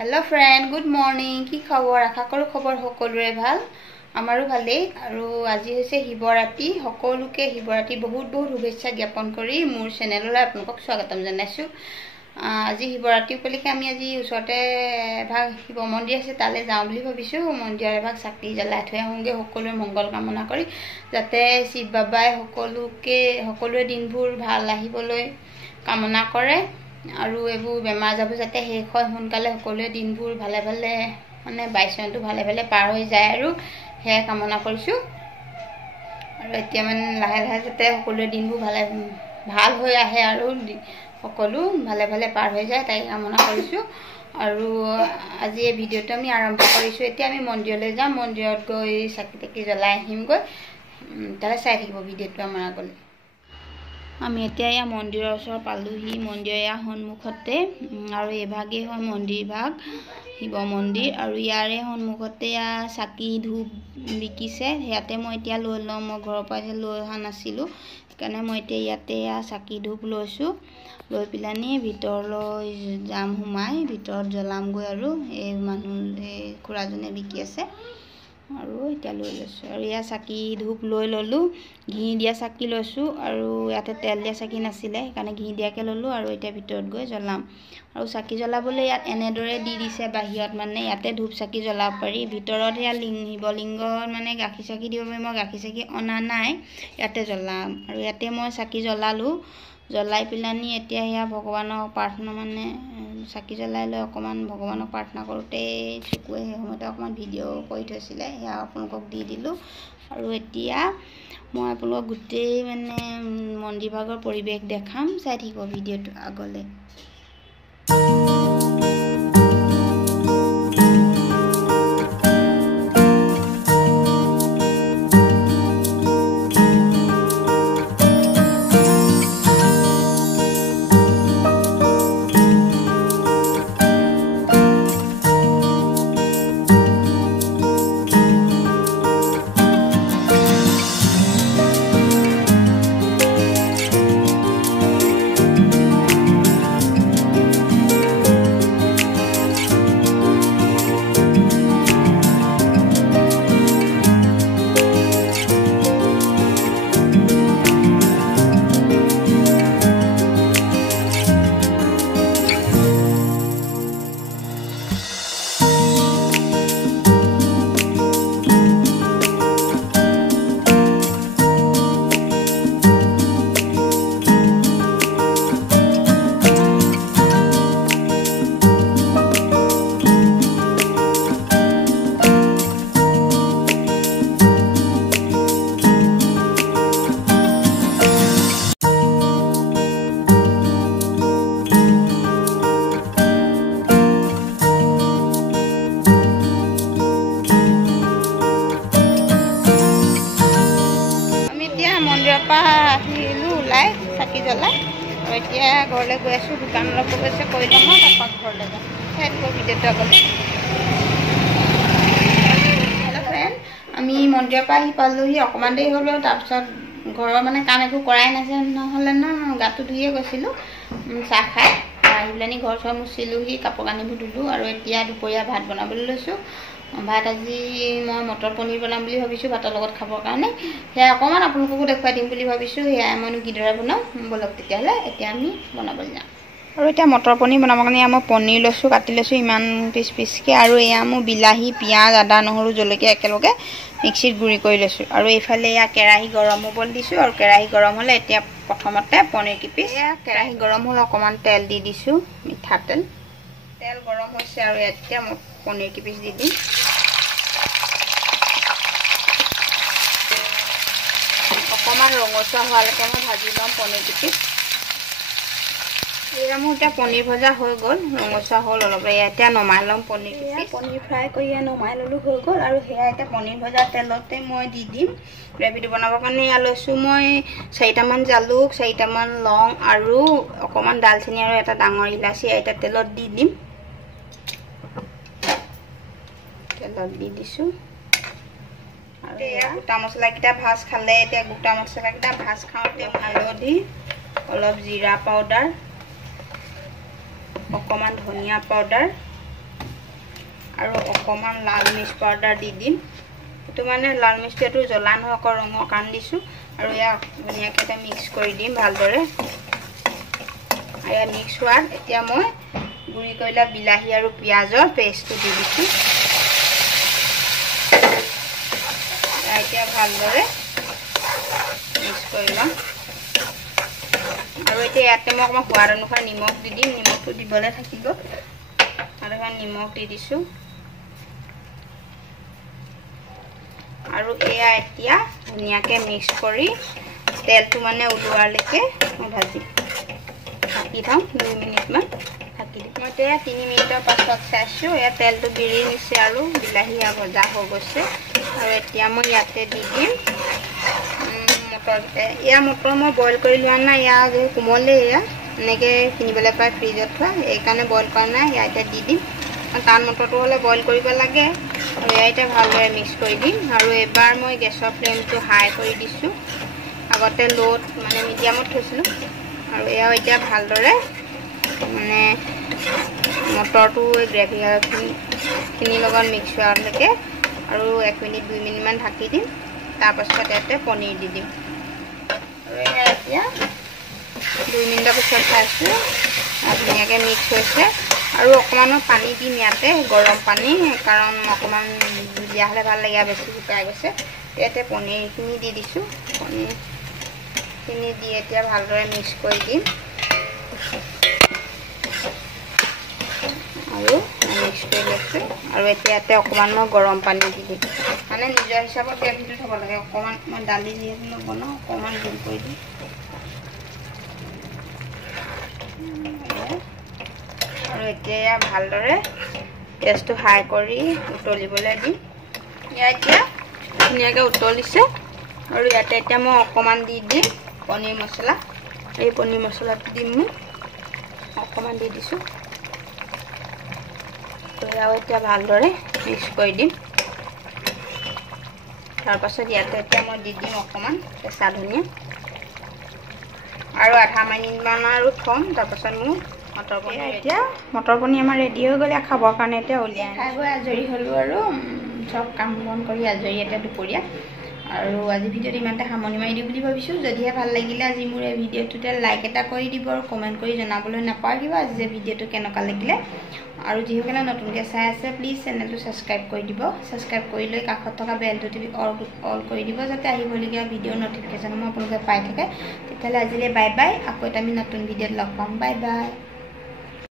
Hello friend good morning की खबर आशा करो खबर सकलोरे भाल आमारो भाले आरो আজি হৈছে শিৱৰাত্ৰি সকলোকে শিৱৰাত্ৰি বহুত বহুত শুভেচ্ছা জ্ঞাপন কৰি মোৰ চেনেললৈ আপোনাক স্বাগতম জনাইছো। আজি শিৱৰাত্ৰি উপলক্ষে আমি আজি ওচৰতে ভাগ শিৱ মন্দিৰ আছে তালে যাওঁ বুলি ভাবিছো। মন্দিৰৰ ভাগ চাকি জ্বলাই থৈ আহোগে সকলোৰে মংগল কামনা কৰি যাতে শিৱ বাবাই সকলোৰে দিনবোৰ ভাল আহিবলৈ কামনা কৰে আৰু এবোৰ বেমাৰ যাব যাতে শেষ হয় সোনকালে সকলোৰে দিনবোৰ ভালে ভালে মানে 22 চনটো ভালে ভালে পাৰ হৈ যায় আৰু হে কামনা কৰিছো। আৰু এতিয়া মানে লাহে লাহে যাতে সকলোৰে দিনবোৰ ভাল হৈ আহে আৰু সকলো ভালে ভালে পাৰ হৈ যায় তাই কামনা কৰিছো। আৰু আজি এই ভিডিওটো আমি আৰম্ভ কৰিছো। এতিয়া আমি মন্দিৰলৈ যাম, মন্দিৰত গৈ চাকি তাকি জ্বলাই আহিমগৈ। তালে চাই থাকিব ভিডিওটো আমাৰ আগলৈ। আমি এতিয়া মন্দিৰৰ ওচৰ পালোহি। মন্দিৰৰ সন্মুখতে আৰু এভাগে হয় মন্দিৰ ভাগ শিৱ মন্দিৰ আৰু ইয়াৰে সন্মুখতে চাকি ধূপ বিকিছে। ইয়াতে মই এতিয়া লৈ লম, মই ঘৰৰ পৰা লৈ অহা নাছিলো সেইকাৰণে মই এতিয়া ইয়াতে চাকি ধূপ লৈছো। লৈ পিলানি ভিতৰলৈ যাম, সোমাই ভিতৰত জ্বলামগৈ আৰু এই মানুহ এই খুৰাজনে বিকি আছে আৰু এতিয়া লৈ লৈছো। আৰু ইয়া চাকি ধূপ লৈ ললো, ঘি দিয়া চাকি লৈছো আৰু ইয়াতে তেল দিয়া চাকি নাছিলে সেইকাৰণে ঘি দিয়াকে ললো আৰু এতিয়া ভিতৰত গৈ জ্বলাম। আৰু চাকি জ্বলাবলৈ ইয়াত এনেদৰে দি দিছে বাহিৰত, মানে ইয়াতে ধূপ চাকি জ্বলাব পাৰি। ভিতৰত শিৱলিংগত মানে গাখীৰ চাকি দিব পাৰি, মই গাখীৰ চাকি অনা নাই, ইয়াতে জ্বলাম। আৰু ইয়াতে মই চাকি জ্বলালো, জ্বলাই পিলানি এতিয়া সেয়া ভগৱানক প্ৰাৰ্থনা মানে চাকি জ্বলাই লৈ অকণমান ভগৱানক প্ৰাৰ্থনা কৰোঁতে চকুৱে সেই সময়তে অকণমান ভিডিঅ' কৰি থৈছিলে সেয়া আপোনালোকক দি দিলোঁ। আৰু এতিয়া মই আপোনালোকক গোটেই মানে মন্দিৰ ভাগৰ পৰিৱেশ দেখাম, চাই থাকিব ভিডিঅ'টো আগলৈ। আহিলো ওলাই চাকি জ্বলাই আৰু এতিয়া ঘৰলৈ গৈ আছো। দোকানত গৈছে কৰি ল'ম আৰু তাৰপৰা ঘৰলৈ যাম। সেইটো ভিডিঅ'টো আগলৈ। হেল্ল' ফ্ৰেণ্ড, আমি মন্দিৰৰ পৰা আহি পালোহি, অকণমান দেৰি হ'লেও তাৰপিছত ঘৰৰ মানে কাম একো কৰাই নহ'লে ন, গাটো ধুয়ে গৈছিলোঁ চাহ খাই আহি পেলানি ঘৰ চৰ মুচিলোহি, কাপোৰ কানিবোৰ ধুলোঁ আৰু এতিয়া দুপৰীয়া ভাত বনাবলৈ লৈছোঁ। ভাত আজি মই মটৰ পনীৰ বনাম বুলি ভাবিছোঁ ভাতৰ লগত খাবৰ কাৰণে। সেয়া অকণমান আপোনালোককো দেখুৱাই দিম বুলি ভাবিছোঁ। সেয়া মইনো কিদৰে বনাওঁ বলক তেতিয়াহ'লে এতিয়া আমি বনাবলৈ যাম। আৰু এতিয়া মটৰ পনীৰ বনাবৰ কাৰণে মই পনীৰ লৈছোঁ, কাটি লৈছোঁ ইমান পিচকৈ। আৰু এয়া মোৰ বিলাহী পিঁয়াজ আদা নহৰু জলকীয়া একেলগে মিক্সিত গুড়ি কৰি লৈছোঁ। আৰু এইফালে এয়া কেৰাহী গৰম হ'বলৈ দিছোঁ আৰু কেৰাহী গৰম হ'লে এতিয়া প্ৰথমতে পনীৰ কিপিচ কেৰাহী গৰম হ'লে অকণমান তেল দি দিছোঁ, মিঠাতেল। তেল গৰম হৈছে আৰু এতিয়া মই পনীৰ কিপিচ দি দিম। অকণমান ৰঙচুৱা হোৱালৈকে মই ভাজি ল'ম পনীৰ কিপিচ। এয়া মোৰ এতিয়া পনীৰ ভজা হৈ গ'ল, ৰঙচুৱা হ'ল অলপ। এতিয়া নমাই ল'ম পনীৰ কিপিচ। পনীৰ ফ্ৰাই কৰি নমাই ল'লোঁ, হৈ গ'ল। আৰু সেয়া এতিয়া পনীৰ ভজা তেলতে মই দি দিম গ্ৰেভিটো বনাবৰ কাৰণে। এয়া লৈছোঁ মই 4টামান জালুক, 4টামান লং আৰু অকণমান ডালচেনি আৰু এটা ডাঙৰ ইলাচি এতিয়া তেলত দি দিম। তেলত দি দিছোঁ আৰু এয়া গোটা মছলাকেইটা ভাজ খালে এতিয়া গোটা মছলাকেইটা ভাজ খাওঁতে হালধি, অলপ জিৰা পাউডাৰ, অকণমান ধনিয়া পাউডাৰ আৰু অকণমান লাল মিৰ্চ পাউডাৰ দি দিম। এইটো মানে লাল মিৰ্চটো জ্বলা নহওক ৰঙৰ কাৰণ দিছোঁ। আৰু ইয়াক ধুনীয়াকৈ এটা মিক্স কৰি দিম ভালদৰে। আৰু ইয়াত মিক্স হোৱাৰ এতিয়া মই গুড়ি কৰি লোৱা বিলাহী আৰু পিঁয়াজৰ পেষ্টটো দি দিছোঁ। এতিয়া ভালদৰে মিক্স কৰি ল'ম। আৰু এতিয়া ইয়াতে মই অকণমান সোৱাদ অনুসাৰে নিমখ দি দিম। নিমখটো দিবলৈ থাকিব আৰু ইয়াত নিমখ দি দিছোঁ। আৰু এয়া এতিয়া ধুনীয়াকৈ মিক্স কৰি তেলটো মানে ওলোৱালৈকে মই ভাজিম। ঢাকি থওঁ 2 মিনিটমান ঢাকি দিম। মই এতিয়া 3 মিনিটৰ পাছত চাইছোঁ এয়া তেলটো বিৰি নিছে আৰু বিলাহী ভজা হৈ গৈছে। আৰু এতিয়া মই ইয়াতে দি দিম মটৰকেইটা। এয়া মটৰ মই বইল কৰি লোৱা নাই, এয়া কোমলেই এয়া এনেকৈ কিনিবলৈ পাই ফ্ৰিজত থোৱা, এইকাৰণে বইল কৰা নাই। ইয়াতে দি দিম। টান মটৰটো হ'লে বইল কৰিব লাগে। আৰু এয়া এতিয়া ভালদৰে মিক্স কৰি দিম। আৰু এবাৰ মই গেছৰ ফ্লেমটো হাই কৰি দিছোঁ, আগতে ল'ত মানে মিডিয়ামত থৈছিলোঁ। আৰু এয়াও এতিয়া ভালদৰে মানে মটৰটো গ্ৰেভিখিনিৰ লগত মিক্স হোৱালৈকে আৰু 1 মিনিট 2 মিনিটমান ঢাকি দিম। তাৰপাছত ইয়াতে পনীৰ দি দিম। আৰু এয়া এতিয়া 2 মিনিটৰ পিছত চাইছোঁ ধুনীয়াকৈ মিক্স হৈছে। আৰু অকণমান পানী দিম ইয়াতে, গৰম পানী, কাৰণ অকণমান জুলীয়া হ'লে ভাল লাগে, বেছি শুকাই গৈছে। ইয়াতে পনীৰখিনি দি দিছোঁ। পনীৰখিনি দি এতিয়া ভালদৰে মিক্স কৰি দিম আৰু মিক্স কৰি লৈছোঁ। আৰু এতিয়া ইয়াতে অকণমান মই গৰম পানী দি দিম, মানে নিজৰ হিচাপত গ্ৰেভিটো থ'ব লাগে। অকণমান মই দালি যিহেতু নবনাওঁ, অকণমান জোল কৰি দিম। আৰু এতিয়া ভালদৰে গেছটো হাই কৰি উতলিবলৈ দিম। ইয়াত এতিয়া ধুনীয়াকৈ উতলিছে। আৰু ইয়াতে এতিয়া মই অকণমান দি দিম পনীৰ মছলা। এই পনীৰ মছলাটো দিম মই অকণমান দি দিছোঁ। আৰু এতিয়া ভালদৰে মিক্স কৰি দিম। তাৰপাছত ইয়াতে এতিয়া মই দি দিম অকণমান কেঁচা ধনিয়া আৰু আধা মিনিটমান আৰু থ'ম। তাৰপাছত মোৰ মটৰ পনীৰ এতিয়া মটৰ পনীৰ আমাৰ ৰেডি হৈ গ'লে খাবৰ কাৰণে এতিয়া উলিয়াই খাই বৈ আজৰি হ'লোঁ। আৰু চব কাম বন কৰি আজৰি এতিয়া দুপৰীয়া। আৰু আজি ভিডিঅ'টো ইমানতে সামৰণি মাৰি দিওঁ বুলি ভাবিছোঁ। যদিহে ভাল লাগিলে আজি মোৰ এই ভিডিঅ'টোতে লাইক এটা কৰি দিব আৰু কমেণ্ট কৰি জনাবলৈ নাপাহৰিব আজি যে ভিডিঅ'টো কেনেকুৱা লাগিলে। আৰু যিসকলে নতুনকৈ চাই আছে প্লিজ চেনেলটো ছাবস্ক্ৰাইব কৰি দিব। ছাবস্ক্ৰাইব কৰি লৈ কাষত থকা বেলটো টিপি অল কৰি দিব, যাতে আহিবলগীয়া ভিডিঅ'ৰ নটিফিকেশ্যনসমূহ আপোনালোকে পাই থাকে। তেতিয়াহ'লে আজিলৈ বাই বাই। আকৌ এটা আমি নতুন ভিডিঅ'ত লগ পাম। Bye bye.